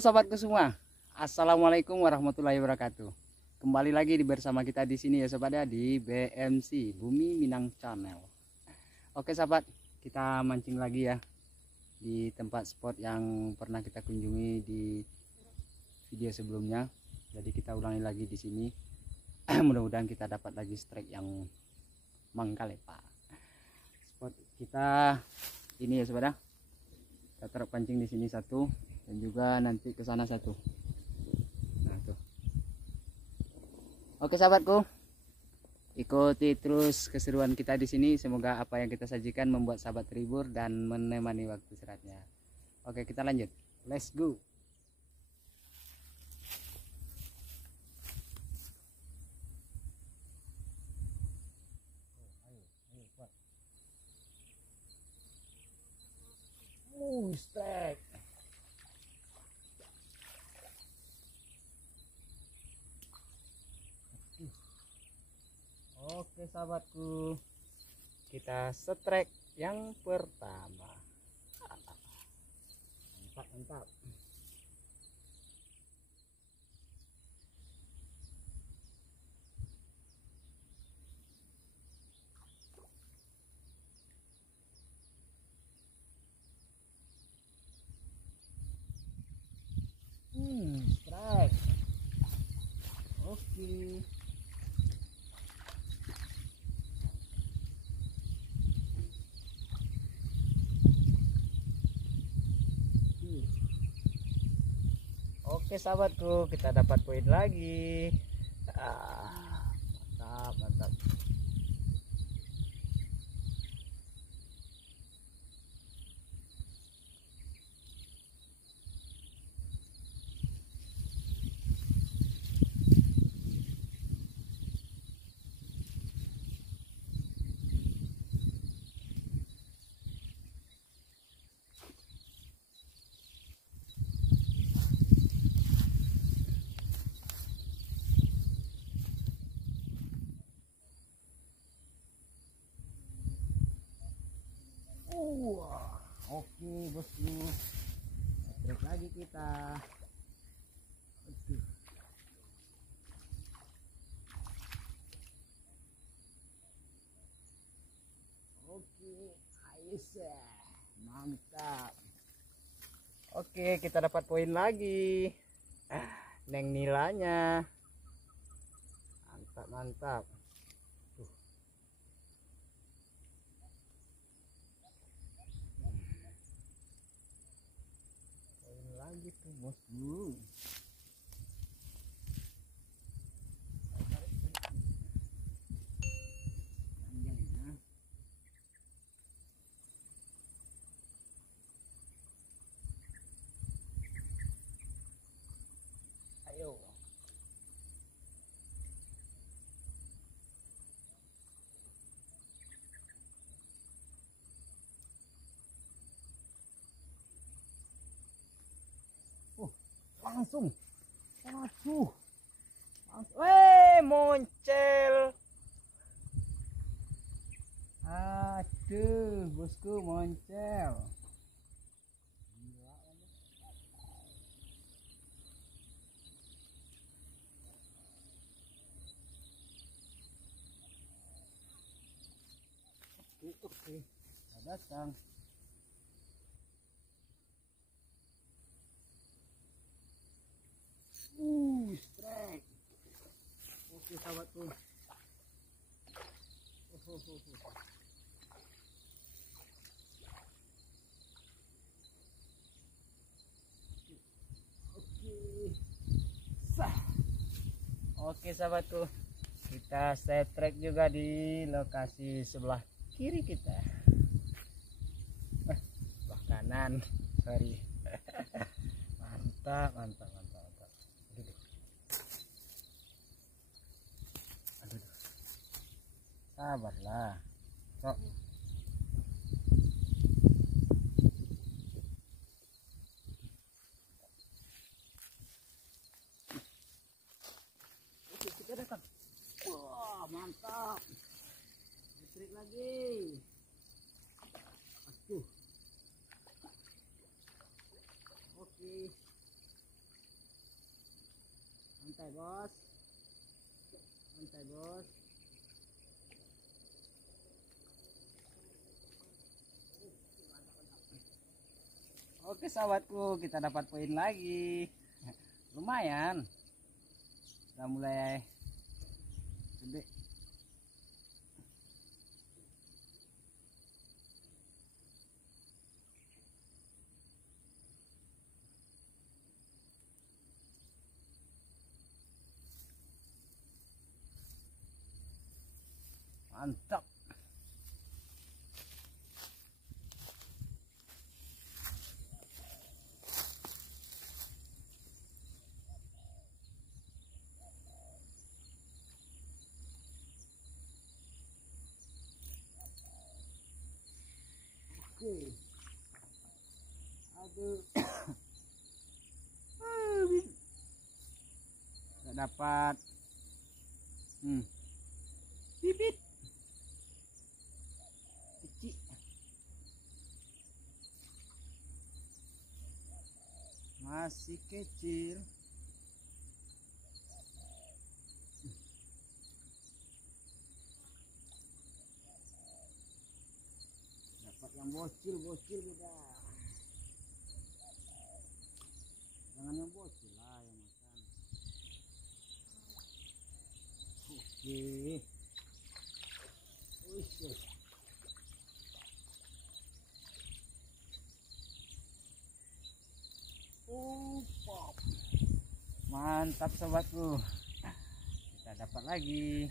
Halo sahabatku semua, assalamualaikum warahmatullahi wabarakatuh. Kembali lagi bersama kita di sini ya sobat ya, di BMC Bumi Minang Channel. Oke sahabat, kita mancing lagi ya di tempat spot yang pernah kita kunjungi di video sebelumnya. Jadi kita ulangi lagi di sini. Mudah-mudahan kita dapat lagi strike yang mangkalepa. Spot kita ini ya sobat ya. Kita taruh pancing di sini satu. Dan juga nanti ke sana satu. Nah tuh. Oke sahabatku, ikuti terus keseruan kita di sini. Semoga apa yang kita sajikan membuat sahabat terhibur dan menemani waktu istirahatnya. Oke, kita lanjut. Let's go. Strike. Oke sahabatku, kita strike yang pertama. Mantap mantap. Strike. Oke. Oke sahabatku, kita dapat poin lagi. Mantap mantap. Oke bosku, strike lagi kita. Aduh. Oke, Aisyah, mantap. Oke, kita dapat poin lagi. Neng nilainya, mantap mantap. Gitu bosku. Ayo. Langsung moncel. Aduh bosku, moncel. Oke, datang. Strike. Oke sahabatku. Oke sahabatku, kita strike juga di lokasi sebelah kiri kita. Sebelah kanan, sorry. Mantap mantap mantap mantap. Aduh. Sabarlah. Kok. Oke, kita datang. Wah, mantap. Listrik lagi. Aduh. Oke. Santai bos, santai bos. Oke sahabatku, kita dapat poin lagi. Lumayan. Udah mulai gede. Mantap. Oke. Aduh. Gak dapat. Bibit. Kecil. Masih kecil. Dapat yang bocil beda. Jangan yang bocil lah yang makan. Oke. Wih. Pop. Mantap sobatku. Kita dapat lagi.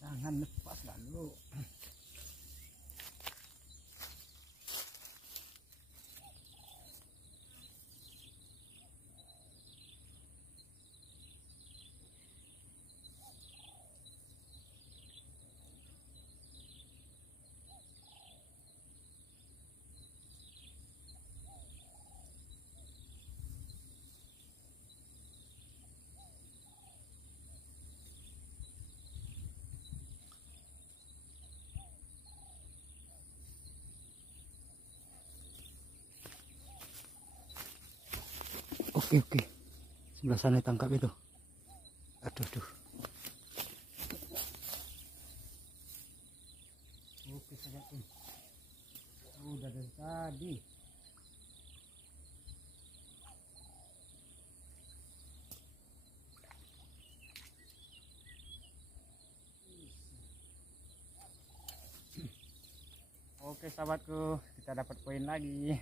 Jangan lepas lalu. Oke. Sebelah sana tangkap itu. Aduh. Oke sahabatku. Udah dari tadi. Oke sahabatku, kita dapat poin lagi.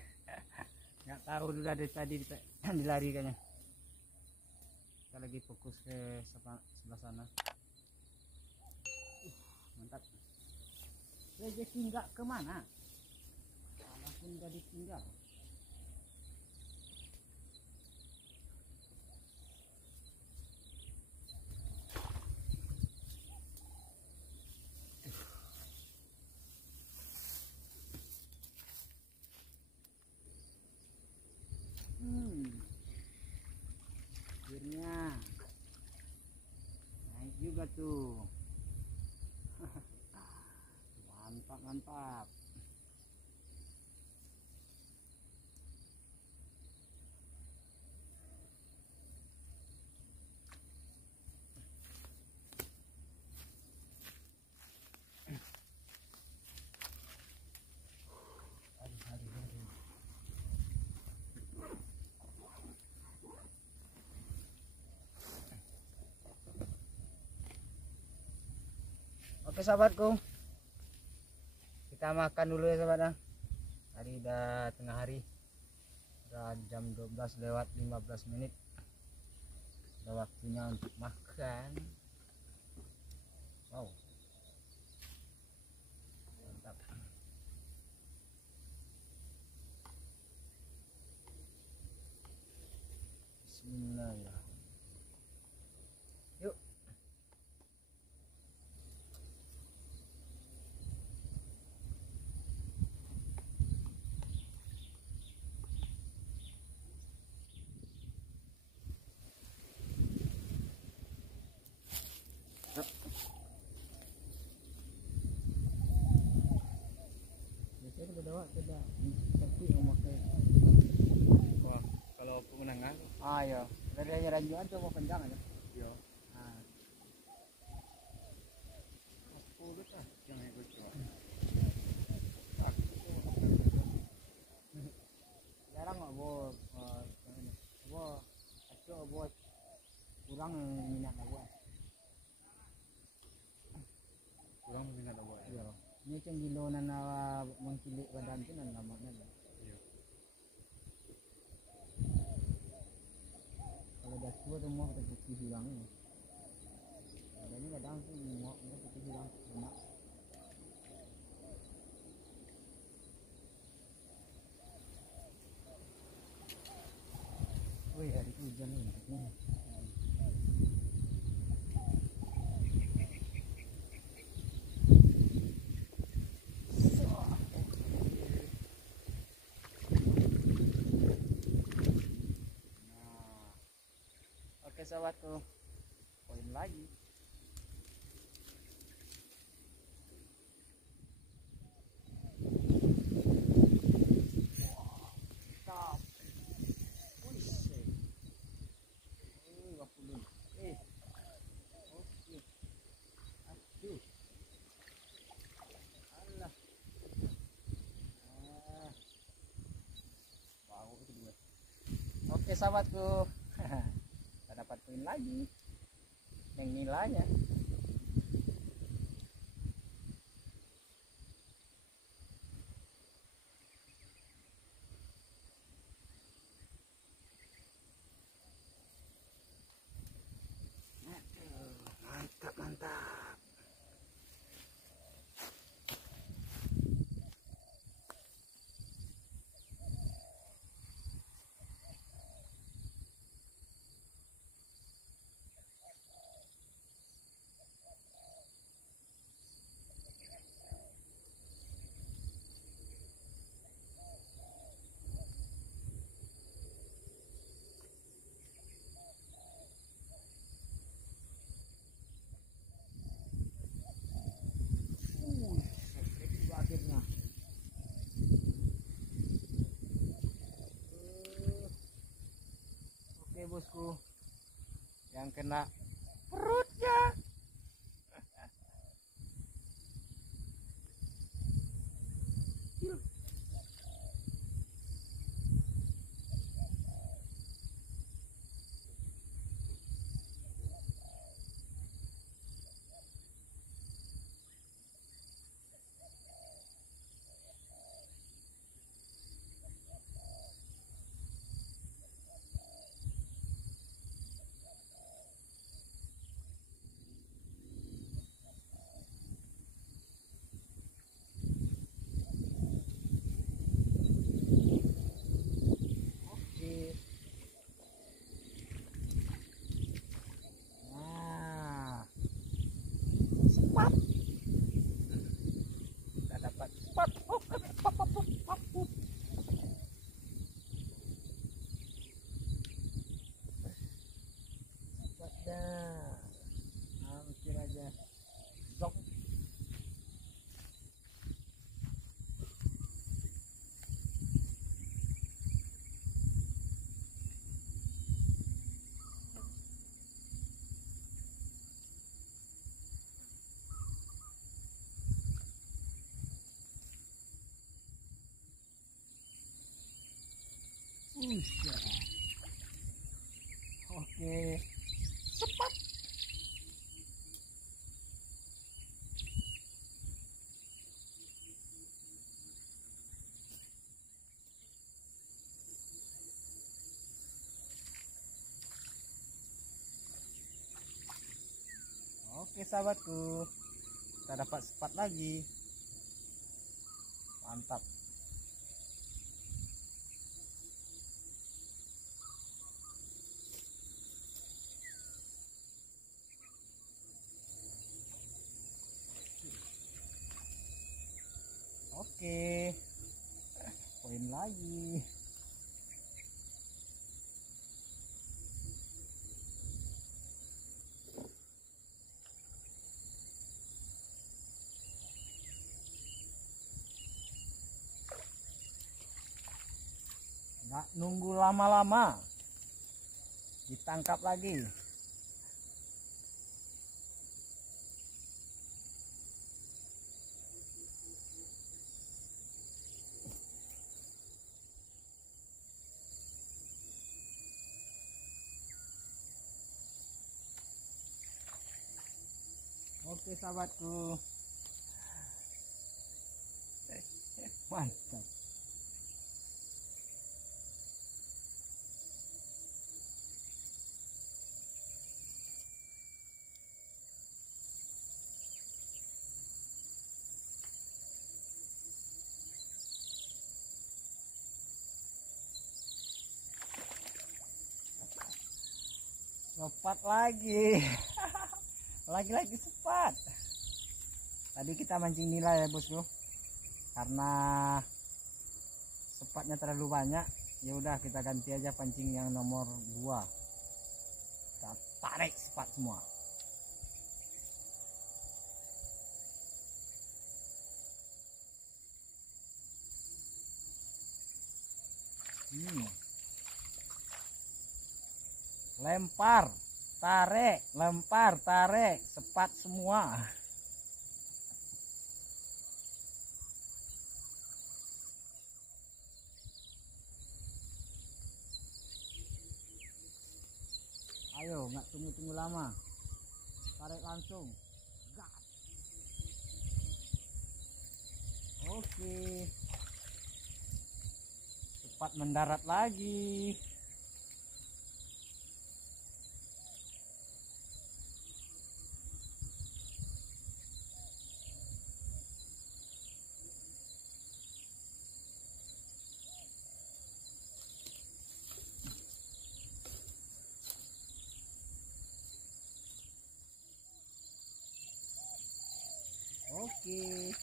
Nggak tahu udah dari tadi dilari kayaknya. Kita lagi fokus ke sebelah sana. Mantap. Rezeki nggak kemana, walaupun udah ditinggal. Akhirnya naik juga tuh. Mantap. Aduh. Oke sahabatku, kita makan dulu ya sahabat. Tadi udah tengah hari, udah jam 12 lewat 15 menit. Udah waktunya untuk makan. Wow, mantap. Bismillah. Yuk. dapat tidak tapi memakai. Wah, kalau pemenangan Ya dari hanya ranjuan coba panjang aja. yo Nah, 10 kan yang ikut coba. jarang nggak bos, bos, acok bos, kurang minat bos. Kurang minat apa ya? Iya, ini cenggilu nana mengkilik badan tu nana makna. Iya. Kalau dah tua tu mau kita putih hilang ni. Ada ni kadang tu mau kita putih hilang enak. Wih, hari tu hujan ni. Oke sahabatku, poin lagi. Stop. Oke. Aduh. Alah. Bau itu dua. Oke sahabatku. Kita dapat poin lagi. Yang nilainya. Mantap, mantap. Akhirnya. Oke bosku, yang kena perutnya. Cepat. Kita dapat cepat. Cepatnya. Hampir aja. Zong. Oke, cepat. Oke sahabatku, kita dapat sepat lagi. Mantap. Oke, poin lagi. Nggak nunggu lama-lama, ditangkap lagi. Oke sahabatku, mantap. Sepat lagi. Lagi-lagi sepat. Tadi kita mancing nila ya bosku, karena sepatnya terlalu banyak, ya udah kita ganti aja pancing yang nomor 2. Kita tarik sepat semua. Lempar, tarik, lempar, tarik, sepat semua. Ayo, nggak tunggu-tunggu lama, tarik langsung. Gas. Oke, cepat mendarat lagi. Oke,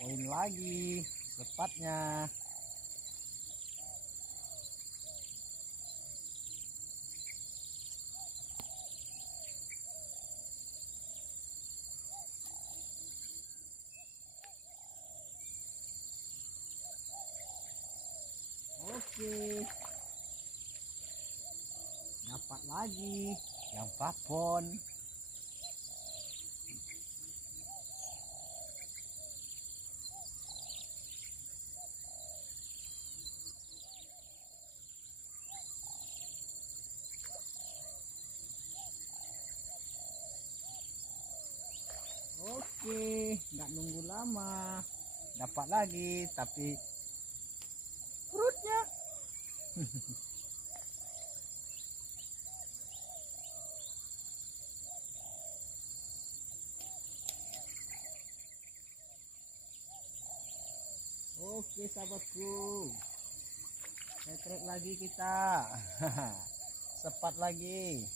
poin lagi cepatnya. Oke, dapat lagi yang papon. Oke, nggak nunggu lama, dapat lagi, tapi perutnya. Oke sahabatku, trek lagi kita. Sepat lagi.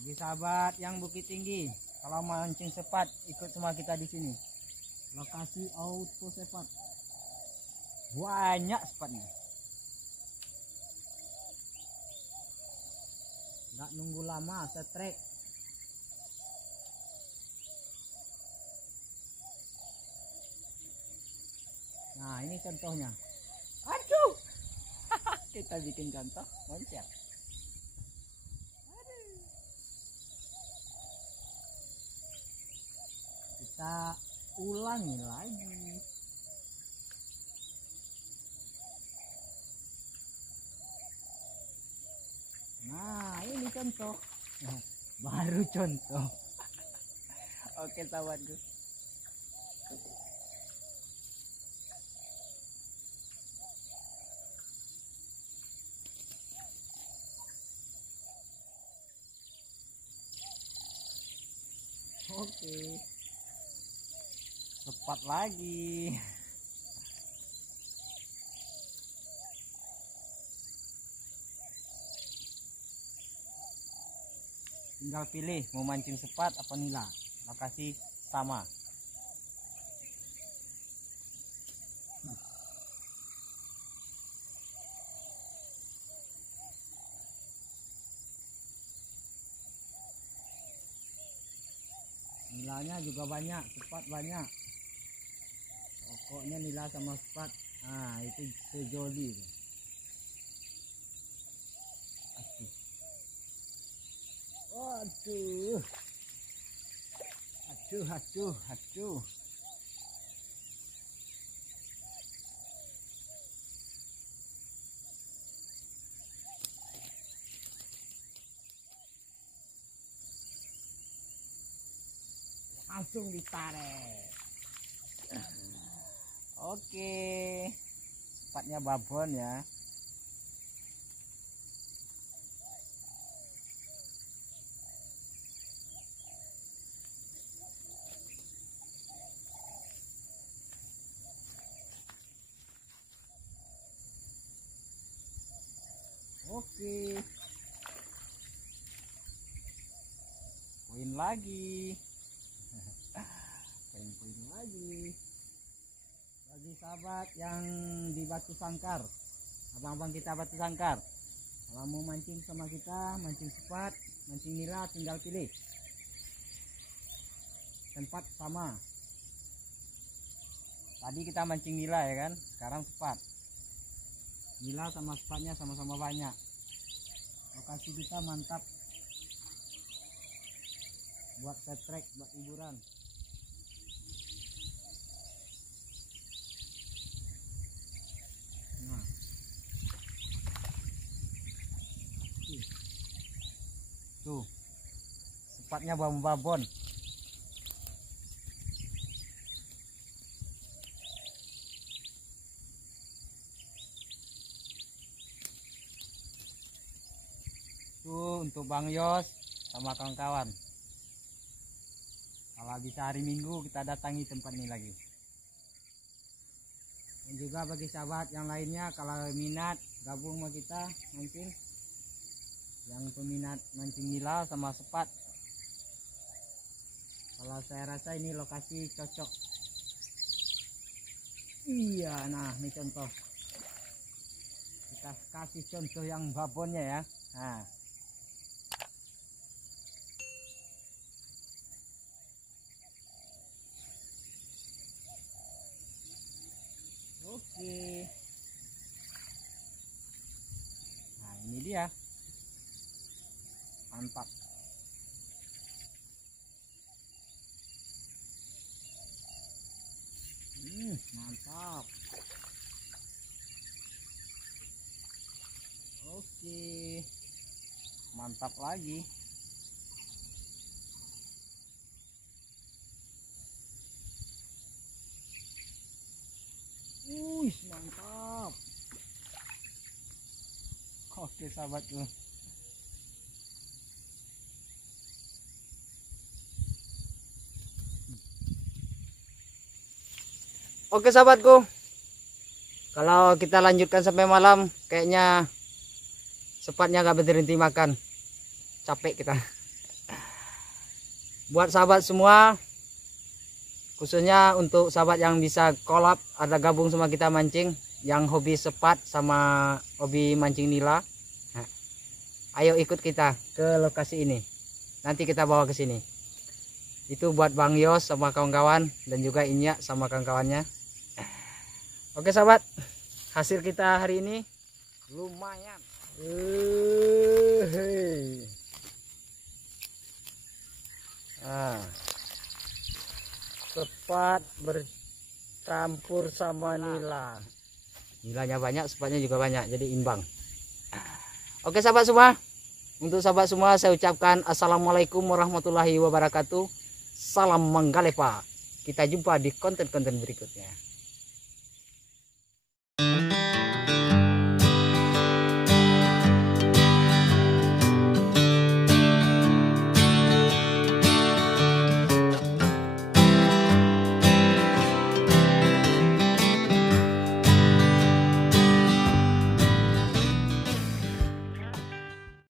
Bagi sahabat yang Bukit Tinggi, kalau mancing sepat, ikut semua kita di sini. Lokasi auto sepat. Banyak sepatnya. Nggak nunggu lama, setrek. Nah, ini contohnya. Aduh. Kita bikin contoh loncat. Kita ulangi lagi. Nah, ini contoh. Baru contoh. Oke sahabatku. Oke, cepat lagi. Tinggal pilih mau mancing sepat apa nila, lokasi sama. nilanya juga banyak, sepat banyak. Pokoknya nila sama sepat, nah itu sejoli. Aduh, aduh. Langsung ditarik. Oke, sepatnya babon ya. Oke, poin lagi. Poin lagi bagi sahabat yang di Batu Sangkar, abang-abang kita Batu Sangkar, kalau mau mancing sama kita, mancing sepat, mancing nila, tinggal pilih tempat sama. Tadi kita mancing nila ya kan, sekarang sepat. Nila sama sepatnya sama-sama banyak. Lokasi kita mantap buat setrek, buat hiburan. Nah, tuh sepatnya babon. Tuh untuk Bang Yos sama kawan-kawan. Kalau bisa hari Minggu kita datangi tempat ini lagi. Dan juga bagi sahabat yang lainnya kalau minat gabung sama kita mancing, yang peminat mancing nila sama sepat, kalau saya rasa ini lokasi cocok. Iya, nah ini contoh. Kita kasih contoh yang babonnya ya. Nah, oke. Nah ini dia, mantap. Mantap. Oke, mantap lagi. Mantap. Oke sahabatku. Oke sahabatku, kalau kita lanjutkan sampai malam kayaknya sepatnya gak berhenti makan, capek kita. Buat sahabat semua, khususnya untuk sahabat yang bisa collab, ada gabung sama kita mancing, yang hobi sepat sama hobi mancing nila, nah, ayo ikut kita ke lokasi ini, nanti kita bawa ke sini. Itu buat Bang Yos sama kawan-kawan, dan juga Inyak sama kawan-kawannya. Oke sahabat, hasil kita hari ini lumayan. Sepat bercampur sama nila. Nilanya banyak, sepatnya juga banyak, jadi imbang. Oke sahabat semua, untuk sahabat semua saya ucapkan assalamualaikum warahmatullahi wabarakatuh. Salam Manggalepa. Kita jumpa di konten-konten berikutnya.